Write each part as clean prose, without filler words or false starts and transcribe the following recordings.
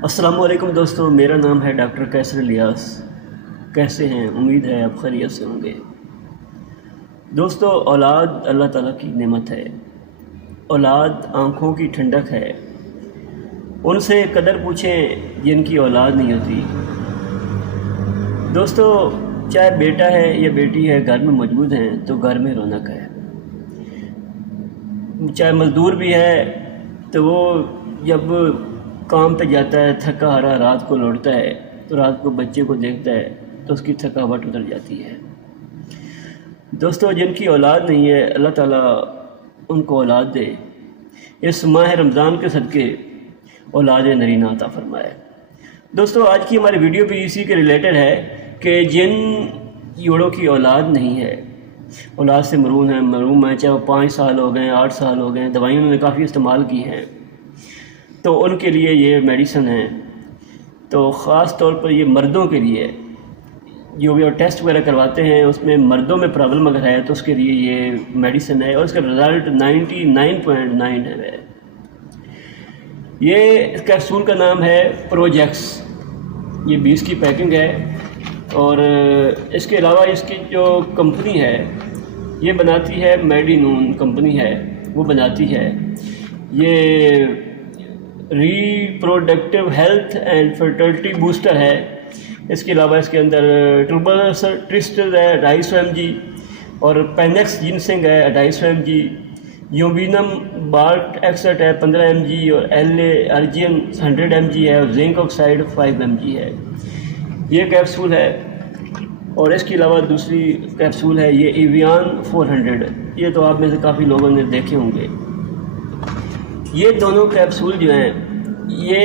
السلام علیکم دوستو، میرا نام ہے ڈاکٹر کیسر الیاس۔ کیسے ہیں؟ امید ہے آپ خیریت سے ہوں گے۔ دوستو، اولاد اللہ تعالیٰ کی نعمت ہے۔ اولاد آنکھوں کی ٹھنڈک ہے۔ ان سے قدر پوچھیں جن کی اولاد نہیں ہوتی۔ دوستو، چاہے بیٹا ہے یا بیٹی ہے گھر میں موجود ہیں تو گھر میں رونق ہے۔ چاہے مزدور بھی ہے تو وہ جب کام پہ جاتا ہے تھکا ہارا رات کو لوٹتا ہے تو رات کو بچے کو دیکھتا ہے تو اس کی تھکاوٹ اتر جاتی ہے۔ دوستو، جن کی اولاد نہیں ہے اللہ تعالیٰ ان کو اولاد دے۔ اس ماہ رمضان کے صدقے اولاد نرینہ عطا فرمائے۔ دوستو، آج کی ہماری ویڈیو بھی اسی کے ریلیٹڈ ہے کہ جن جوڑوں کی اولاد نہیں ہے، اولاد سے محروم ہیں، چاہے وہ 5 سال ہو گئے، 8 سال ہو گئے، دوائیوں انہوں نے کافی استعمال کی ہیں، تو ان کے لیے یہ میڈیسن ہے۔ تو خاص طور پر یہ مردوں کے لیے جو بھی ٹیسٹ وغیرہ کرواتے ہیں اس میں مردوں میں پرابلم اگر ہے تو اس کے لیے یہ میڈیسن ہے، اور اس کا رزلٹ 99.9 ہے۔ یہ کیپسول کا نام ہے پروجیکس۔ یہ 20 کی پیکنگ ہے، اور اس کے علاوہ اس کی جو کمپنی ہے یہ بناتی ہے میڈینون کمپنی ہے، وہ بناتی ہے۔ یہ reproductive health and fertility booster ہے۔ اس کے علاوہ اس کے اندر ٹرسٹل ہے 250 mg، اور پینیکس جنسنگ ہے 250 mg، یوبینم بارٹ ایکسٹ ہے 15 mg، اور ایل اے ارجین 100 mg ہے، اور زنک آکسائڈ 5 mg ہے۔ یہ کیپسول ہے، اور اس کے علاوہ دوسری کیپسول ہے یہ ایویان 400۔ یہ تو آپ میں سے کافی لوگوں نے دیکھے ہوں گے۔ یہ دونوں کیپسول جو ہیں یہ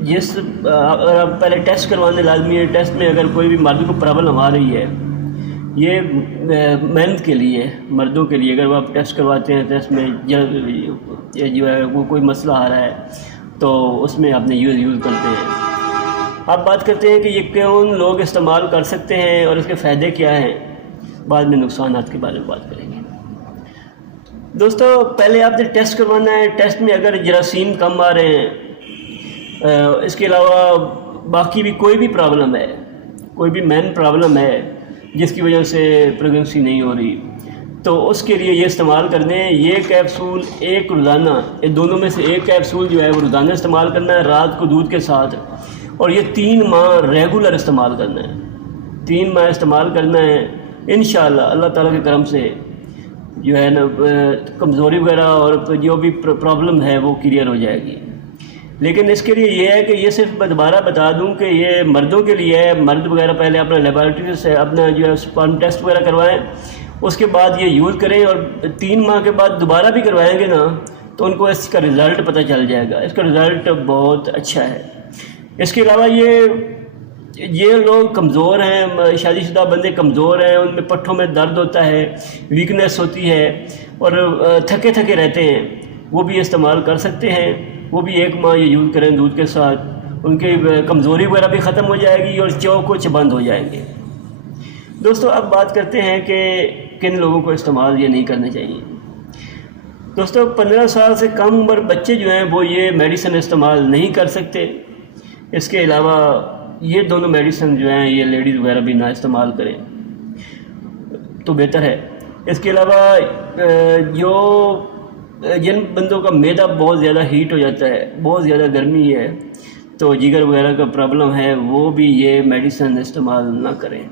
اگر آپ پہلے ٹیسٹ کروانے لازمی ہے۔ ٹیسٹ میں اگر کوئی بھی مرد کو پرابلم آ رہی ہے، یہ مینز کے لیے، مردوں کے لیے اگر آپ ٹیسٹ کرواتے ہیں، ٹیسٹ میں جو ہے وہ کوئی مسئلہ آ رہا ہے تو اس میں آپ نے یوز کرتے ہیں۔ آپ بات کرتے ہیں کہ یہ کون لوگ استعمال کر سکتے ہیں اور اس کے فائدے کیا ہیں، بعد میں نقصانات کے بارے میں بات کریں گے۔ دوستو، پہلے آپ نے ٹیسٹ کروانا ہے۔ ٹیسٹ میں اگر جراثیم کم آ رہے ہیں، اس کے علاوہ باقی بھی کوئی بھی پرابلم ہے، کوئی بھی مین پرابلم ہے جس کی وجہ سے پریگننسی نہیں ہو رہی، تو اس کے لیے یہ استعمال کرنے ہیں۔ یہ کیپسول ایک روزانہ، یہ دونوں میں سے ایک کیپسول جو ہے وہ روزانہ استعمال کرنا ہے رات کو دودھ کے ساتھ، اور یہ 3 ماہ ریگولر استعمال کرنا ہے۔ 3 ماہ استعمال کرنا ہے، انشاءاللہ اللہ تعالیٰ کے کرم سے جو ہے نا کمزوری وغیرہ اور جو بھی پرابلم ہے وہ کلیئر ہو جائے گی۔ لیکن اس کے لیے یہ ہے کہ یہ صرف میں دوبارہ بتا دوں کہ یہ مردوں کے لیے ہے۔ مرد وغیرہ پہلے اپنا لیبارٹری سے اپنا جو ہے سپرم ٹیسٹ وغیرہ کروائیں، اس کے بعد یہ یوز کریں، اور 3 ماہ کے بعد دوبارہ بھی کروائیں گے نا تو ان کو اس کا رزلٹ پتہ چل جائے گا۔ اس کا رزلٹ بہت اچھا ہے۔ اس کے علاوہ یہ لوگ کمزور ہیں، شادی شدہ بندے کمزور ہیں، ان میں پٹھوں میں درد ہوتا ہے، ویکنیس ہوتی ہے، اور تھکے رہتے ہیں، وہ بھی استعمال کر سکتے ہیں۔ وہ بھی 1 ماہ یہ یوز کریں دودھ کے ساتھ، ان کی کمزوری وغیرہ بھی ختم ہو جائے گی اور چوک بند ہو جائیں گے۔ دوستو، اب بات کرتے ہیں کہ کن لوگوں کو استعمال یہ نہیں کرنا چاہیے۔ دوستو، 15 سال سے کم عمر بچے جو ہیں وہ یہ میڈیسن استعمال نہیں کر سکتے۔ اس کے علاوہ یہ دونوں میڈیسن جو ہیں یہ لیڈیز وغیرہ بھی نہ استعمال کریں تو بہتر ہے۔ اس کے علاوہ جن بندوں کا معدہ بہت زیادہ ہیٹ ہو جاتا ہے، بہت زیادہ گرمی ہے، تو جگر وغیرہ کا پرابلم ہے، وہ بھی یہ میڈیسن استعمال نہ کریں۔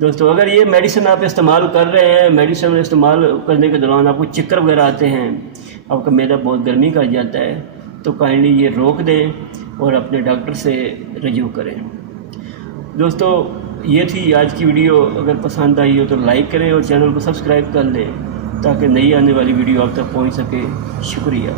دوستو، اگر یہ میڈیسن آپ استعمال کر رہے ہیں، میڈیسن استعمال کرنے کے دوران آپ کو چکر وغیرہ آتے ہیں، آپ کا معدہ بہت گرمی کا جاتا ہے، تو کائنڈلی یہ روک دیں اور اپنے ڈاکٹر سے رجوع کریں۔ دوستو، یہ تھی آج کی ویڈیو۔ اگر پسند آئی ہو تو لائک کریں اور چینل کو سبسکرائب کر لیں تاکہ نئی آنے والی ویڈیو آپ تک پہنچ سکے۔ شکریہ۔